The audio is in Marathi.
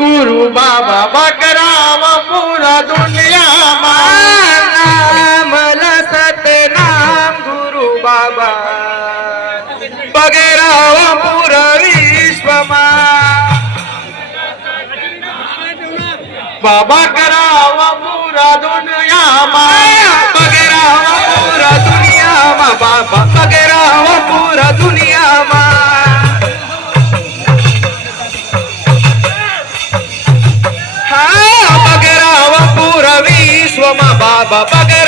गुरु बाबा बकराव पूरा दुनिया नाम सतनाम गुरु बाबा बगराव पूरा विश्व बाबा कराव पूरा दुनिया बगराव पूरा दुनिया बाबा बगराव पूरा दुनिया बगराव पूरा विश्व बाबा बगराव